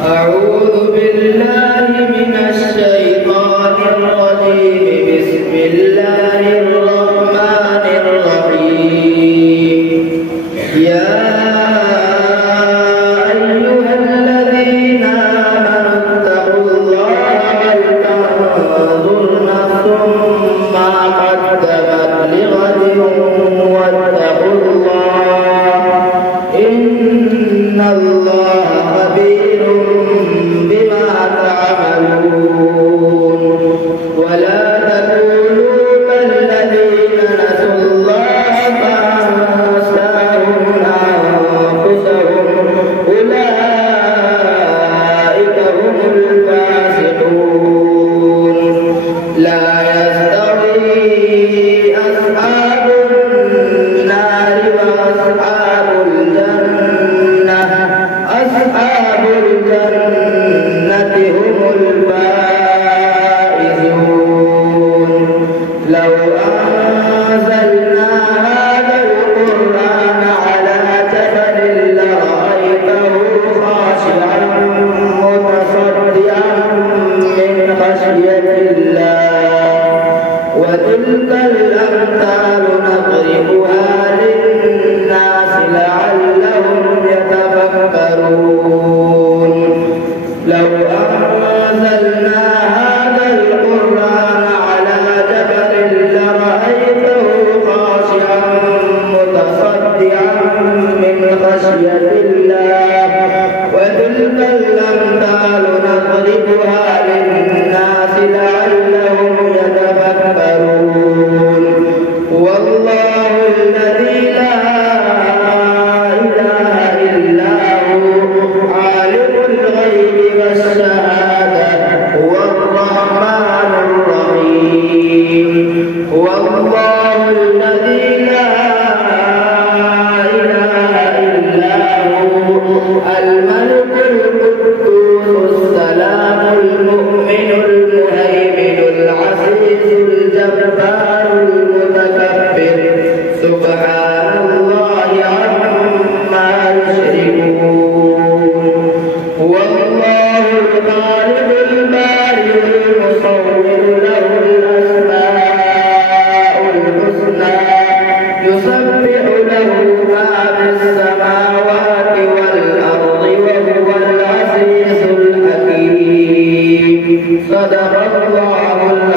أعوذ بالله من الشيطان الرجيم. بسم الله الرحمن الرحيم. يا أيها الذين آمنوا اتقوا الله ولتنظر نفس ما قدمت لغد واتقوا الله إن الله خبير بما تعملون. ولا تكونوا كالذين نسوا الله فأنساهم أنفسهم أولئك هم الفاسقون. لا يستوي أصحاب النار وأصحاب الجنة. أصحاب الجنة هم الفائزون. لو أنزلنا هذا القرآن على جبل لرأيته خاشعا متصدعا من خشية الله. وتلك الأمثال نضربها للناس لعلهم يتفكرون. لو أنزلنا هذا القرآن على جبل لرأيته خاشعا متصدعا من خشية الله. وتلك الأمثال نضربها للناس لعلهم يتفكرون. والله الذي لا إله إلا هو عالم الغيب والشهادة هو الرحمن الرحيم. والله الذي لا إله إلا هو الملك القدوس السلام المؤمن المهيمن العزيز الجبار المتكبر سبحان الله عما يشركون. والله الخالق البارئ المصور له الأسماء الحسنى يسبح له ما في السماوات والأرض وهو العزيز الحكيم. صدق الله